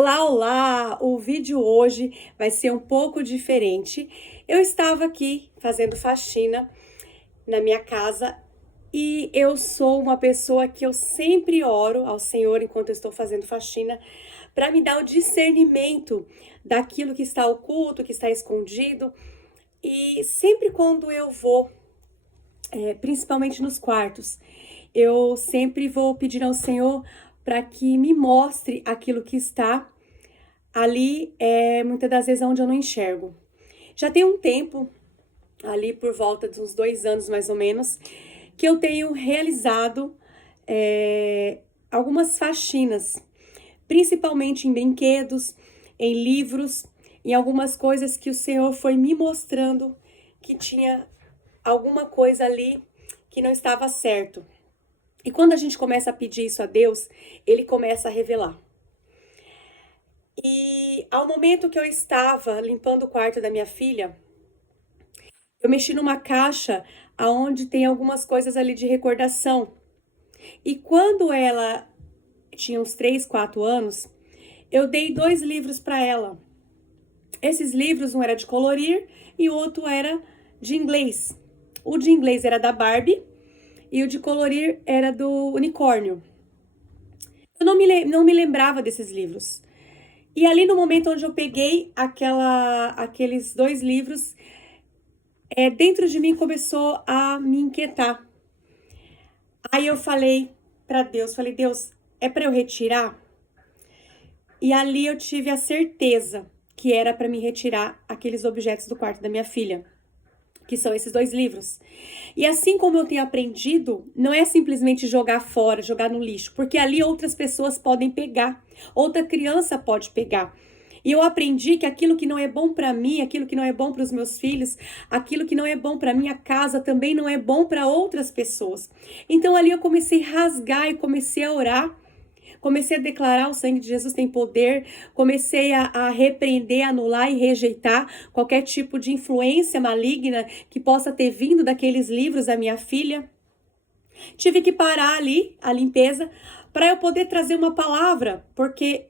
Olá, olá! O vídeo hoje vai ser um pouco diferente. Eu estava aqui fazendo faxina na minha casa e eu sou uma pessoa que eu sempre oro ao Senhor enquanto eu estou fazendo faxina para me dar o discernimento daquilo que está oculto, que está escondido. E sempre quando eu vou, principalmente nos quartos, eu sempre vou pedir ao Senhor para que me mostre aquilo que está ali, muitas das vezes, onde eu não enxergo. Já tem um tempo, ali por volta de uns 2 anos mais ou menos, que eu tenho realizado algumas faxinas, principalmente em brinquedos, em livros, em algumas coisas que o Senhor foi me mostrando que tinha alguma coisa ali que não estava certo. E quando a gente começa a pedir isso a Deus, Ele começa a revelar. E ao momento que eu estava limpando o quarto da minha filha, eu mexi numa caixa aonde tem algumas coisas ali de recordação. E quando ela tinha uns 3, 4 anos, eu dei 2 livros para ela. Esses livros, um era de colorir e o outro era de inglês. O de inglês era da Barbie e o de colorir era do unicórnio. Eu não me lembrava desses livros. E ali no momento onde eu peguei aqueles 2 livros, dentro de mim começou a me inquietar. Aí eu falei para Deus, Deus, é para eu retirar? E ali eu tive a certeza que era para me retirar aqueles objetos do quarto da minha filha, que são esses 2 livros. E assim como eu tenho aprendido, não é simplesmente jogar fora, jogar no lixo, porque ali outras pessoas podem pegar, outra criança pode pegar. E eu aprendi que aquilo que não é bom para mim, aquilo que não é bom para os meus filhos, aquilo que não é bom para minha casa, também não é bom para outras pessoas. Então ali eu comecei a rasgar e comecei a orar. Comecei a declarar: o sangue de Jesus tem poder. Comecei a repreender, anular e rejeitar qualquer tipo de influência maligna que possa ter vindo daqueles livros da minha filha. Tive que parar ali a limpeza para eu poder trazer uma palavra, porque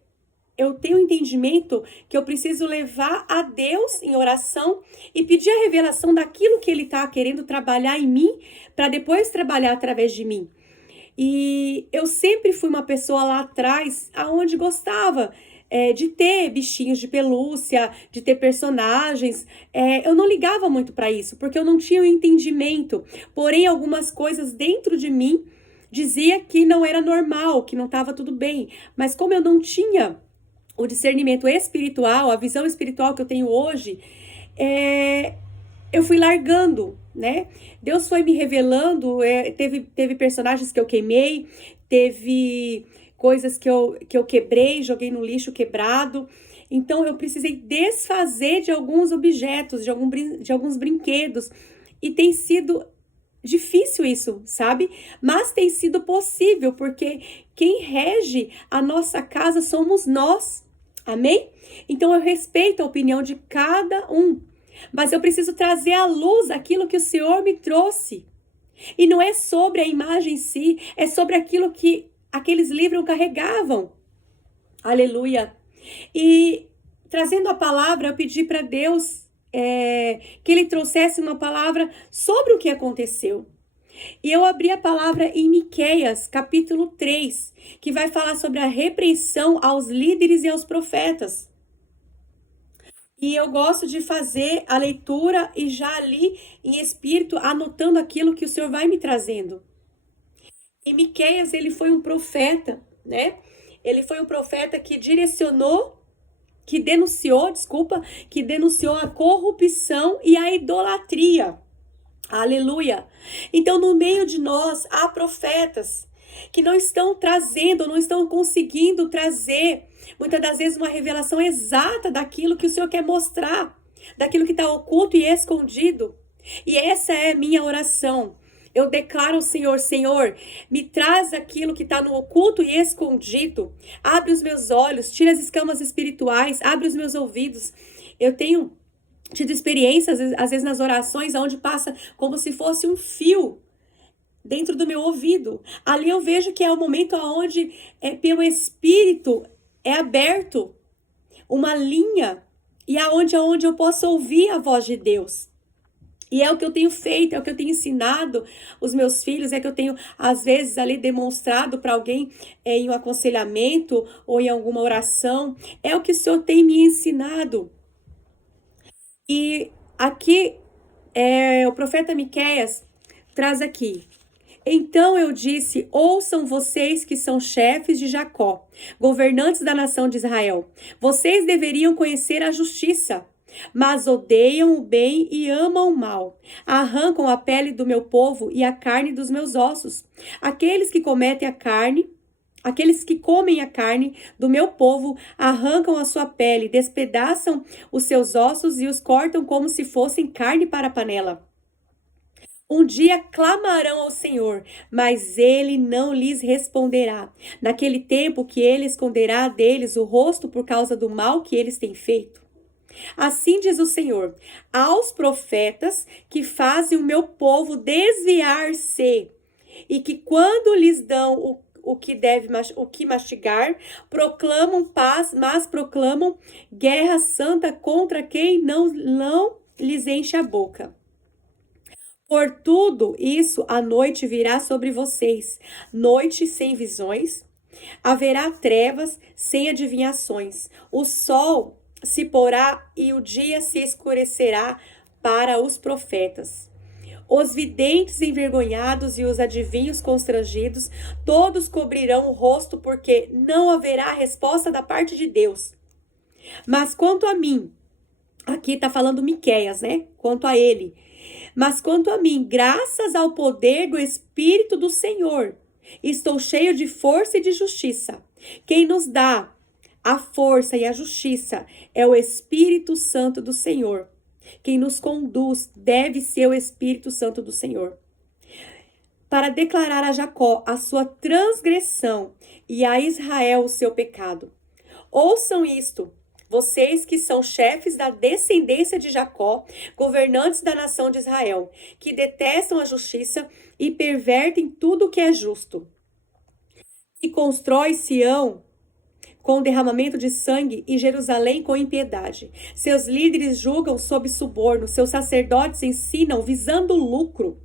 eu tenho um entendimento que eu preciso levar a Deus em oração e pedir a revelação daquilo que Ele está querendo trabalhar em mim, para depois trabalhar através de mim. E eu sempre fui uma pessoa lá atrás aonde gostava de ter bichinhos de pelúcia, de ter personagens. Eu não ligava muito para isso, porque eu não tinha o entendimento. Porém, algumas coisas dentro de mim dizia que não era normal, que não estava tudo bem. Mas como eu não tinha o discernimento espiritual, a visão espiritual que eu tenho hoje, eu fui largando, né? Deus foi me revelando, teve personagens que eu queimei, teve coisas que eu quebrei, joguei no lixo quebrado. Então eu precisei desfazer de alguns objetos, de alguns brinquedos. E tem sido difícil isso, sabe? Mas tem sido possível, porque quem rege a nossa casa somos nós. Amém? Então eu respeito a opinião de cada um. Mas eu preciso trazer à luz aquilo que o Senhor me trouxe. E não é sobre a imagem em si, é sobre aquilo que aqueles livros carregavam. Aleluia. E trazendo a palavra, eu pedi para Deus que Ele trouxesse uma palavra sobre o que aconteceu. E eu abri a palavra em Miqueias, capítulo 3, que vai falar sobre a repreensão aos líderes e aos profetas. E eu gosto de fazer a leitura e já ali em espírito, anotando aquilo que o Senhor vai me trazendo. E Miqueias, ele foi um profeta, né? Ele foi um profeta que que denunciou a corrupção e a idolatria. Aleluia! Então, no meio de nós, há profetas que não estão trazendo, não estão conseguindo trazer, muitas das vezes, uma revelação exata daquilo que o Senhor quer mostrar, daquilo que está oculto e escondido. E essa é a minha oração. Eu declaro ao Senhor: Senhor, me traz aquilo que está no oculto e escondido. Abre os meus olhos, tira as escamas espirituais, abre os meus ouvidos. Eu tenho tido experiências, às vezes nas orações, onde passa como se fosse um fio dentro do meu ouvido. Ali eu vejo que é o momento onde pelo Espírito é aberto uma linha e aonde eu posso ouvir a voz de Deus. E é o que eu tenho feito, é o que eu tenho ensinado os meus filhos, é que eu tenho, às vezes, ali demonstrado para alguém em um aconselhamento ou em alguma oração. É o que o Senhor tem me ensinado. E aqui, o profeta Miqueias traz aqui. Então eu disse: ouçam vocês que são chefes de Jacó, governantes da nação de Israel. Vocês deveriam conhecer a justiça, mas odeiam o bem e amam o mal. Arrancam a pele do meu povo e a carne dos meus ossos. Aqueles que cometem a carne, aqueles que comem a carne do meu povo arrancam a sua pele, despedaçam os seus ossos e os cortam como se fossem carne para a panela. Um dia clamarão ao Senhor, mas ele não lhes responderá. Naquele tempo que ele esconderá deles o rosto por causa do mal que eles têm feito. Assim diz o Senhor, aos profetas que fazem o meu povo desviar-se, e que quando lhes dão o que mastigar, proclamam paz, mas proclamam guerra santa contra quem não lhes enche a boca. Por tudo isso, a noite virá sobre vocês, noite sem visões, haverá trevas sem adivinhações, o sol se porá e o dia se escurecerá para os profetas. Os videntes envergonhados e os adivinhos constrangidos, todos cobrirão o rosto, porque não haverá resposta da parte de Deus. Mas quanto a mim, aqui está falando Miqueias, né? Quanto a ele. Mas quanto a mim, graças ao poder do Espírito do Senhor, estou cheio de força e de justiça. Quem nos dá a força e a justiça é o Espírito Santo do Senhor. Quem nos conduz deve ser o Espírito Santo do Senhor. Para declarar a Jacó a sua transgressão e a Israel o seu pecado. Ouçam isto, vocês que são chefes da descendência de Jacó, governantes da nação de Israel, que detestam a justiça e pervertem tudo o que é justo. Que constrói Sião com derramamento de sangue e Jerusalém com impiedade. Seus líderes julgam sob suborno, seus sacerdotes ensinam visando lucro.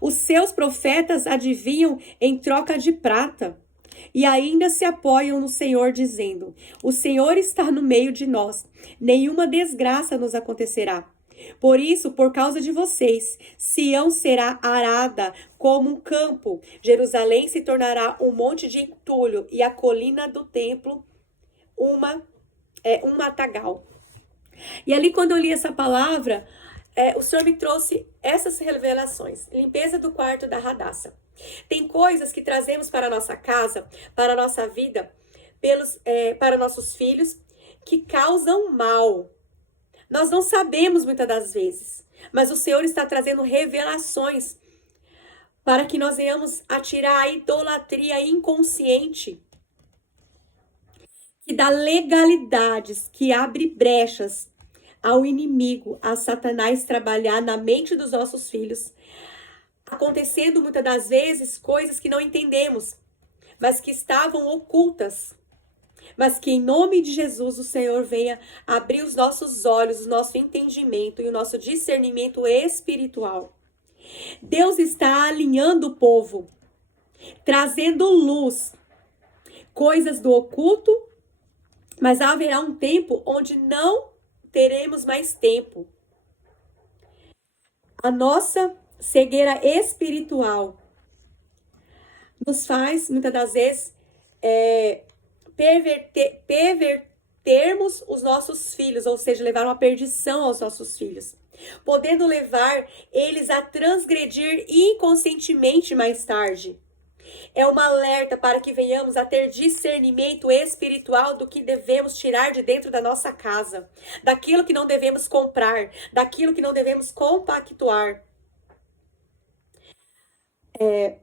Os seus profetas adivinham em troca de prata. E ainda se apoiam no Senhor, dizendo: o Senhor está no meio de nós, nenhuma desgraça nos acontecerá. Por isso, por causa de vocês, Sião será arada como um campo, Jerusalém se tornará um monte de entulho, e a colina do templo um matagal. E ali, quando eu li essa palavra, o Senhor me trouxe essas revelações. Limpeza do quarto da Radassa. Tem coisas que trazemos para a nossa casa, para a nossa vida, para nossos filhos, que causam mal. Nós não sabemos muitas das vezes, mas o Senhor está trazendo revelações para que nós venhamos a tirar a idolatria inconsciente, que dá legalidades, que abre brechas ao inimigo, a Satanás trabalhar na mente dos nossos filhos, acontecendo muitas das vezes coisas que não entendemos, mas que estavam ocultas. Mas que em nome de Jesus o Senhor venha abrir os nossos olhos, o nosso entendimento e o nosso discernimento espiritual. Deus está alinhando o povo, trazendo luz, coisas do oculto, mas haverá um tempo onde não teremos mais tempo. A nossa cegueira espiritual nos faz, muitas das vezes, pervertermos os nossos filhos, ou seja, levar uma perdição aos nossos filhos, podendo levar eles a transgredir inconscientemente mais tarde. É um alerta para que venhamos a ter discernimento espiritual do que devemos tirar de dentro da nossa casa, daquilo que não devemos comprar, daquilo que não devemos compactuar.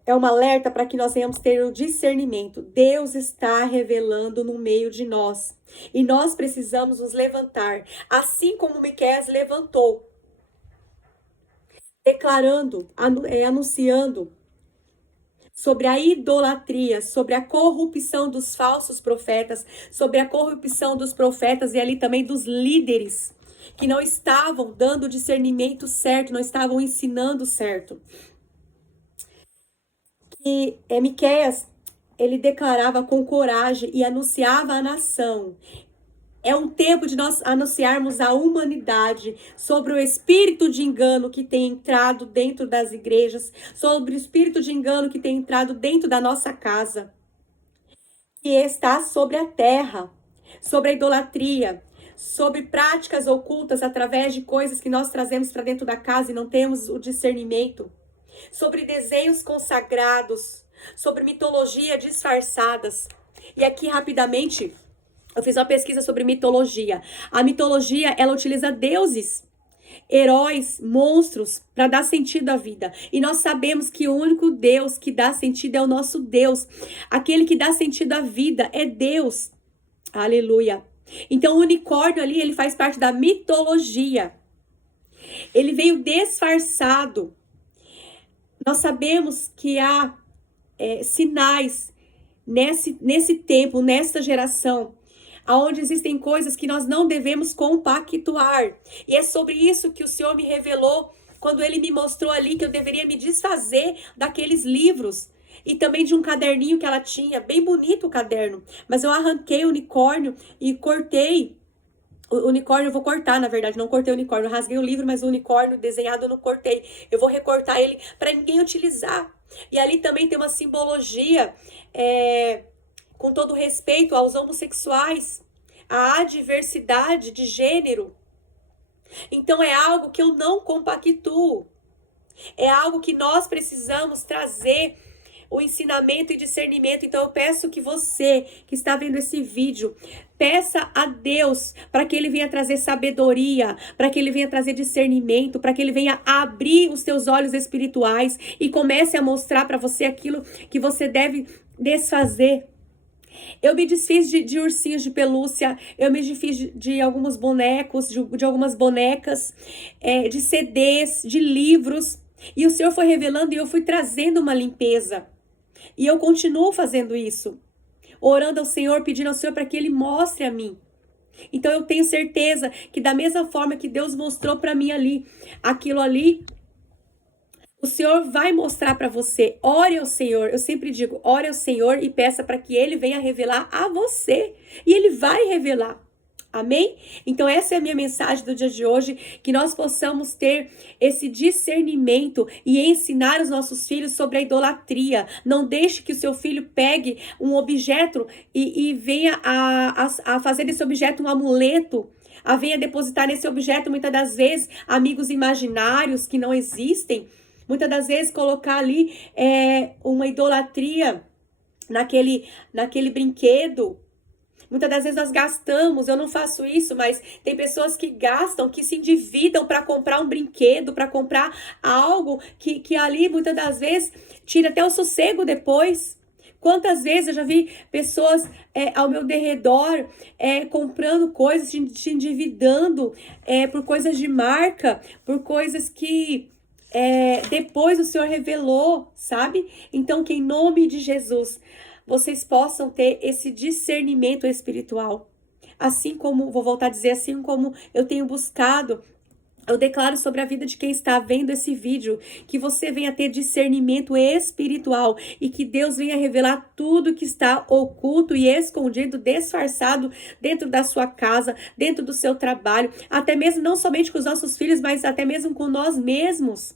É um alerta para que nós venhamos ter o discernimento. Deus está revelando no meio de nós. E nós precisamos nos levantar. Assim como Miqueias levantou. Declarando, anunciando. sobre a idolatria, sobre a corrupção dos falsos profetas, sobre a corrupção dos profetas e ali também dos líderes, que não estavam dando discernimento certo, não estavam ensinando certo. E Miqueias, ele declarava com coragem e anunciava à nação. É um tempo de nós anunciarmos à humanidade sobre o espírito de engano que tem entrado dentro das igrejas, sobre o espírito de engano que tem entrado dentro da nossa casa, que está sobre a terra, sobre a idolatria, sobre práticas ocultas através de coisas que nós trazemos para dentro da casa e não temos o discernimento, sobre desenhos consagrados, sobre mitologia disfarçadas. E aqui rapidamente eu fiz uma pesquisa sobre mitologia. A mitologia, ela utiliza deuses, heróis, monstros, para dar sentido à vida. E nós sabemos que o único Deus que dá sentido é o nosso Deus. Aquele que dá sentido à vida é Deus. Aleluia. Então o unicórnio ali, ele faz parte da mitologia. Ele veio disfarçado. Nós sabemos que há sinais nesse tempo, nessa geração, onde existem coisas que nós não devemos compactuar. E é sobre isso que o Senhor me revelou quando Ele me mostrou ali que eu deveria me desfazer daqueles livros e também de um caderninho que ela tinha, bem bonito o caderno, mas eu arranquei o unicórnio e cortei. O unicórnio eu vou cortar, na verdade, não cortei o unicórnio, eu rasguei o livro, mas o unicórnio desenhado eu não cortei. Eu vou recortar ele para ninguém utilizar. E ali também tem uma simbologia, com todo respeito aos homossexuais, à diversidade de gênero. Então é algo que eu não compactuo. É algo que nós precisamos trazer o ensinamento e discernimento. Então eu peço que você que está vendo esse vídeo, peça a Deus para que Ele venha trazer sabedoria, para que Ele venha trazer discernimento, para que Ele venha abrir os teus olhos espirituais e comece a mostrar para você aquilo que você deve desfazer. Eu me desfiz de ursinhos de pelúcia, eu me desfiz de alguns bonecos, de algumas bonecas, de CDs, de livros. E o Senhor foi revelando e eu fui trazendo uma limpeza. E eu continuo fazendo isso. Orando ao Senhor, pedindo ao Senhor para que Ele mostre a mim. Então eu tenho certeza que da mesma forma que Deus mostrou para mim ali, aquilo ali, o Senhor vai mostrar para você. Ore ao Senhor. Eu sempre digo, ore ao Senhor e peça para que Ele venha revelar a você. E Ele vai revelar. Amém? Então essa é a minha mensagem do dia de hoje, que nós possamos ter esse discernimento e ensinar os nossos filhos sobre a idolatria. Não deixe que o seu filho pegue um objeto e venha a fazer desse objeto um amuleto, a venha depositar nesse objeto muitas das vezes amigos imaginários que não existem. Muitas das vezes colocar ali uma idolatria naquele brinquedo. Muitas das vezes nós gastamos, eu não faço isso, mas tem pessoas que gastam, que se endividam para comprar um brinquedo, para comprar algo que ali muitas das vezes tira até o sossego depois. Quantas vezes eu já vi pessoas ao meu derredor comprando coisas, se endividando por coisas de marca, por coisas que depois o Senhor revelou, sabe? Então que em nome de Jesus vocês possam ter esse discernimento espiritual. Assim como, vou voltar a dizer, assim como eu tenho buscado, eu declaro sobre a vida de quem está vendo esse vídeo, que você venha ter discernimento espiritual e que Deus venha revelar tudo que está oculto e escondido, disfarçado dentro da sua casa, dentro do seu trabalho, até mesmo não somente com os nossos filhos, mas até mesmo com nós mesmos.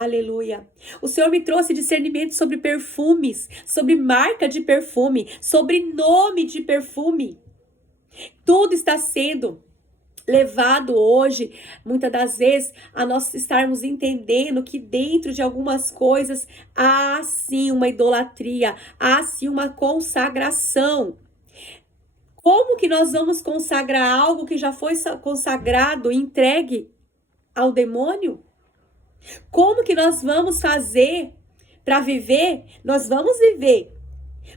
Aleluia. O Senhor me trouxe discernimento sobre perfumes, sobre marca de perfume, sobre nome de perfume. Tudo está sendo levado hoje, muitas das vezes, a nós estarmos entendendo que dentro de algumas coisas há sim uma idolatria, há sim uma consagração. Como que nós vamos consagrar algo que já foi consagrado e entregue ao demônio? Como que nós vamos fazer para viver? Nós vamos viver.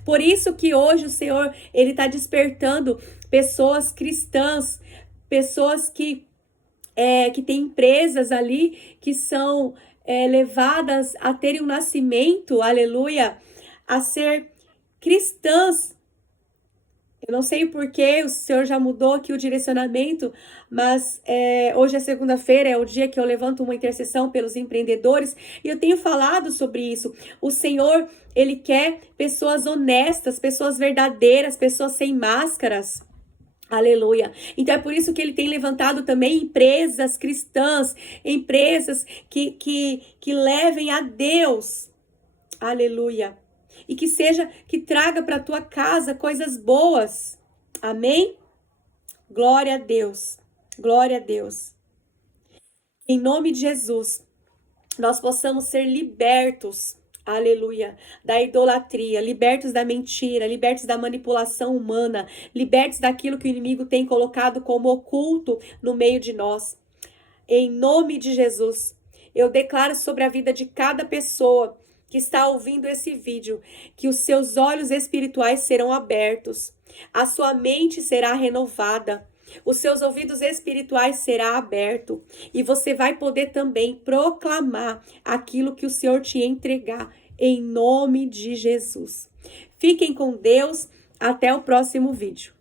Por isso que hoje o Senhor, Ele está despertando pessoas cristãs, pessoas que têm empresas ali, que são levadas a terem um nascimento, aleluia, a ser cristãs. Eu não sei porque o Senhor já mudou aqui o direcionamento, mas hoje é segunda-feira, é o dia que eu levanto uma intercessão pelos empreendedores, e eu tenho falado sobre isso. O Senhor, Ele quer pessoas honestas, pessoas verdadeiras, pessoas sem máscaras. Aleluia. Então é por isso que ele tem levantado também empresas cristãs, empresas que levem a Deus. Aleluia. E que traga para tua casa coisas boas. Amém? Glória a Deus. Glória a Deus. Em nome de Jesus, nós possamos ser libertos. Aleluia, da idolatria, libertos da mentira, libertos da manipulação humana, libertos daquilo que o inimigo tem colocado como oculto no meio de nós. Em nome de Jesus, eu declaro sobre a vida de cada pessoa que está ouvindo esse vídeo, que os seus olhos espirituais serão abertos, a sua mente será renovada, os seus ouvidos espirituais serão abertos e você vai poder também proclamar aquilo que o Senhor te entregar, em nome de Jesus. Fiquem com Deus, até o próximo vídeo.